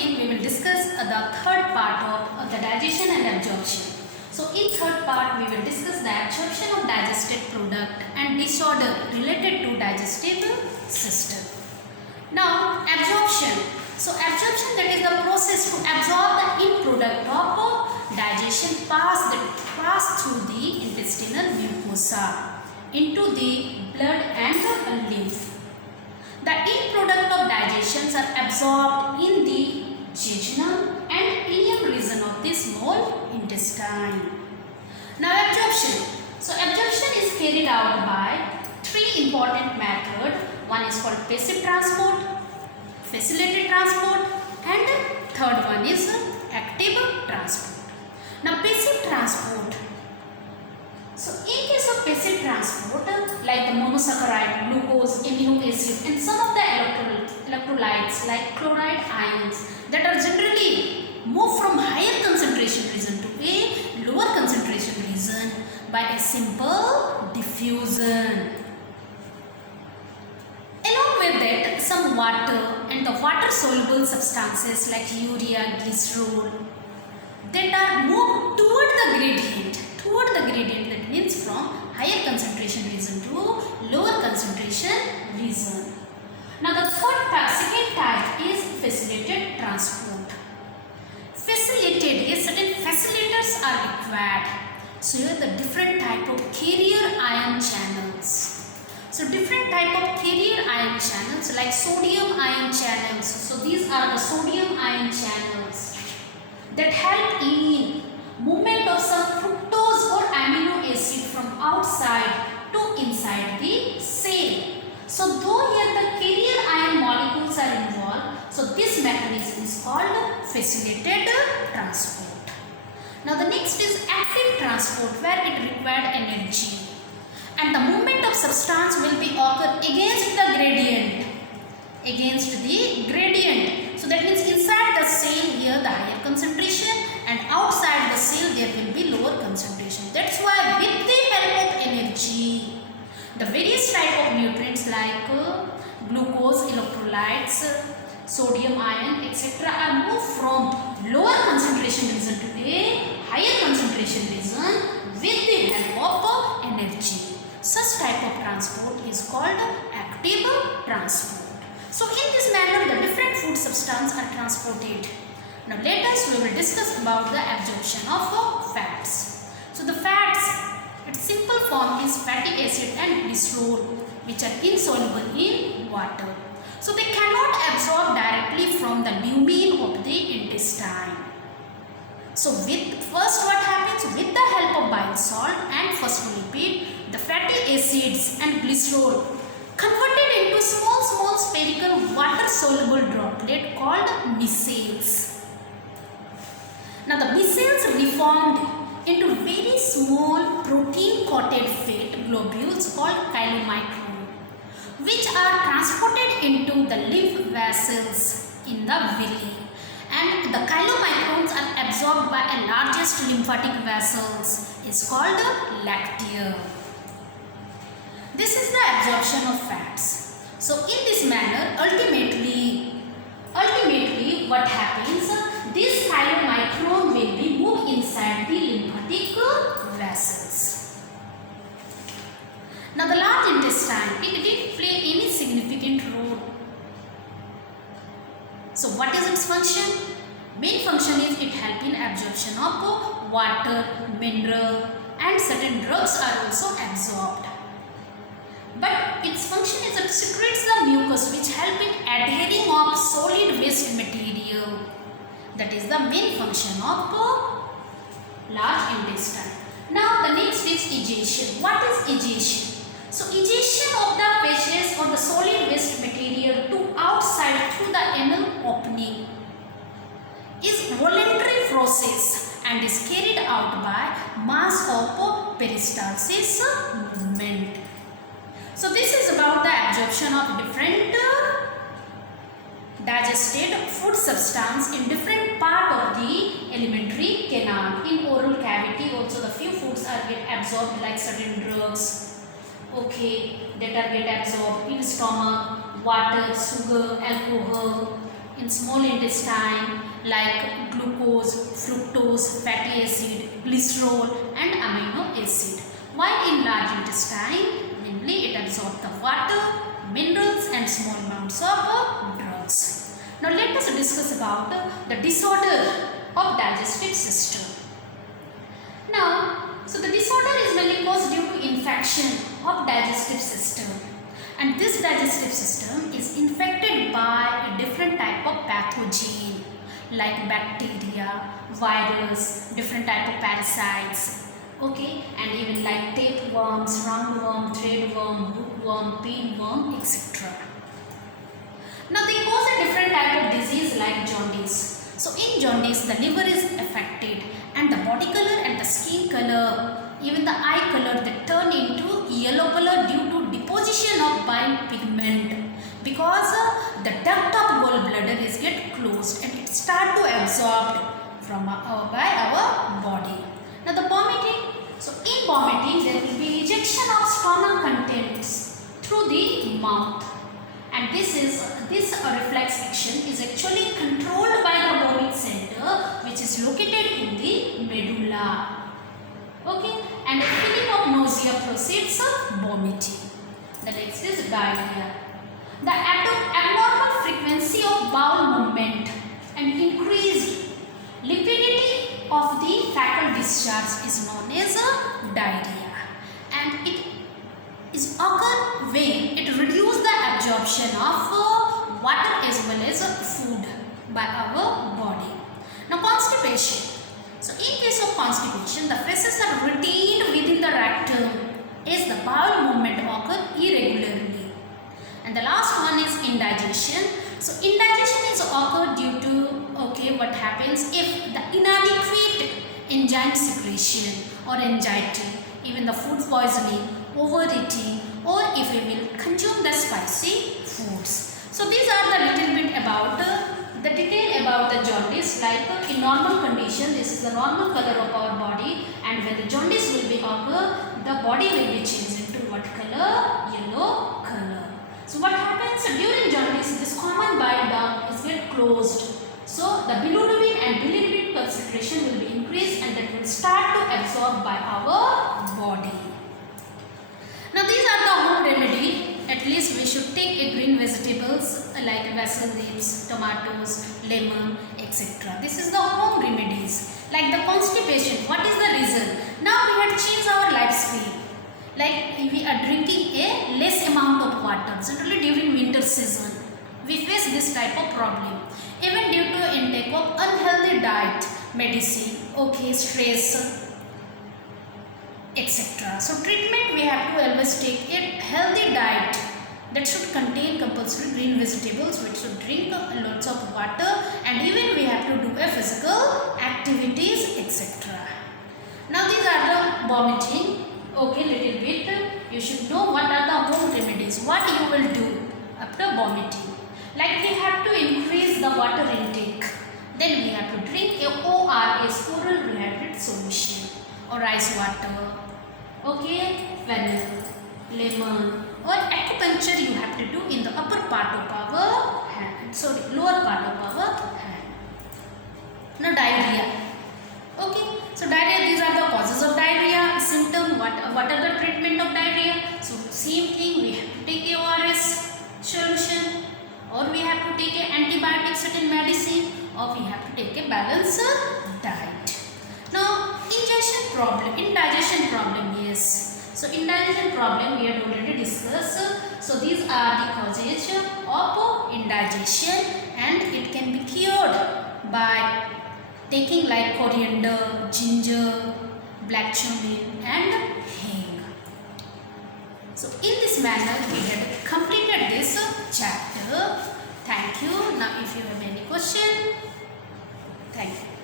again we will discuss the third part of the digestion and absorption. So in third part we will discuss the absorption of digested product and disorder related to digestive system. Now absorption. So absorption, that is the process to absorb the end product of digestion pass through the intestinal mucosa into the blood and the lymph. The end product of digestions are absorbed in the jejunum and ileum region of the small intestine. Now absorption. So absorption is carried out by three important methods. One is called passive transport, facilitated transport, and third one is active transport. Now passive transport. So in case of passive transport, like the monosaccharide, glucose, amino acid, and some of the electrolytes like chloride ions that are generally moved from higher concentration region to a lower concentration region by a simple diffusion. Along with that, some water and the water soluble substances like urea, glycerol that are moved toward the gradient, that means from higher concentration region to lower concentration region. Now the second type is facilitated transport. Facilitated, certain facilitators are required. So here the different type of carrier ion channels. So different type of carrier ion channels like sodium ion channels. So these are the sodium ion channels that help in movement of some fructose or amino acid from outside to inside the cell. So though here the carrier ion molecules are involved, so this mechanism is called facilitated transport. Now the next is active transport, where it required energy and the movement of substance will be occur against the gradient. So that means inside the cell here the higher concentration and outside the cell there will be lower concentration. That's why with the help of energy, the various type of nutrients like glucose, electrolytes, sodium ion, etc. are moved from lower concentration region to a higher concentration region with the help of energy. Such type of transport is called active transport. So in this manner the different food substances are transported. Now let us we will discuss about the absorption of fats. So the fats, its simple form is fatty acid and glycerol, which are insoluble in water. So they cannot absorb directly from the lumen of the intestine. So first what happens, with the help of bile salt and phospholipid, the fatty acids and glycerol converted into small spherical water soluble droplet called micelles. Now the micelles reformed into very small protein coated fat globules called chylomicron, which are transported into the lymph vessels in the villi, and the chylomicrons are absorbed by a largest lymphatic vessels is called lactea. This is the absorption of fats. So in this manner ultimately what happens, this chylomicron will be moved inside the lymphatic vessels. Now the large intestine, it didn't play any significant role. So what is its function? Main function is it helps in absorption of water, mineral, and certain drugs are also absorbed. But its function is it secretes the mucus, which help in adhering of solid waste material. That is the main function of large intestine. Now the next is egestion. What is egestion? So egestion of the feces or the solid waste material to outside through the anal opening is voluntary process and is carried out by mass of peristalsis movement. So this is about the absorption of different digested food substance in different part of the alimentary canal. In oral cavity also the few foods are get absorbed, like certain drugs, okay, that are get absorbed in stomach, water, sugar, alcohol, in small intestine like glucose, fructose, fatty acid, glycerol and amino acid. While in large intestine, mainly it absorbs the water, minerals and small amounts of drugs. Now let us discuss about the disorder of digestive system. Now, so the disorder is mainly caused due to infection of digestive system, and this digestive system is infected by a different type of pathogen like bacteria, virus, different type of parasites, okay, and even like tapeworms, roundworm, threadworm, bookworm, pinworm, etc. Now they cause a different type of disease like jaundice. So in jaundice the liver is affected and the body color and the skin color, even the eye color, they turn into yellow color due to deposition of bile pigment, because the duct of gallbladder is get closed and it start to absorb from by our body. Now the vomiting, so in vomiting there will be ejection of stomach contents through the mouth, and this reflex action is actually controlled by the vomit center which is located in the medulla, okay, and a feeling of nausea precedes vomiting. The next is diarrhea. The abnormal frequency of bowel movement and increased liquidity of the fecal discharge is known as diarrhea, and it is occur when it reduces the absorption of water as well as food by our body. Now constipation. So in case of constipation, the feces are retained within the rectum as the bowel movement occur irregularly. And the last one is indigestion. So indigestion is occur due to, okay, what happens if the inadequate enzyme secretion or anxiety, even the food poisoning, overeating, or if we will consume the spicy foods. So these are the little bit about the detail about the jaundice. Like in normal condition, this is the normal color of our body, and when the jaundice will be occur, the body will be changed into what color? Yellow color. So what happens during jaundice? This common bile duct is get closed. So the bilirubin and bilirubin concentration will be increased, and that will start to absorb by our body. Now these are the home remedy. At least we should take a green vegetables like basil leaves, tomatoes, lemon, etc. This is the home remedies. Like the constipation, what is the reason? Now we have changed our lifestyle. Like we are drinking a less amount of water. Generally during winter season, we face this type of problem. Even due to intake of unhealthy diet, medicine, okay, stress, etc. So treatment, we have to always take a healthy diet that should contain compulsory green vegetables. We should drink lots of water, and even we have to do a physical activities, etc. Now these are the vomiting. Okay, little bit you should know what are the home remedies, what you will do after vomiting. Like we have to increase the water intake, then we have to drink a ORS, oral rehydrated solution, or ice water, okay, vanilla, lemon, or acupuncture you have to do in the upper part of our hand, sorry, lower part of our hand. Now diarrhea. Okay, so diarrhea, these are the causes of diarrhea, symptom, what are the treatment of diarrhea? So same thing, we have to take a ORS solution, or we have to take a antibiotic certain medicine, or we have to take a balanced diet. Now indigestion problem, yes. So indigestion problem we have already discussed. So these are the causes of indigestion, and it can be cured by taking like coriander, ginger, black cumin and hing. So in this manner we have completed this chapter. Thank you. Now if you have any question, thank you.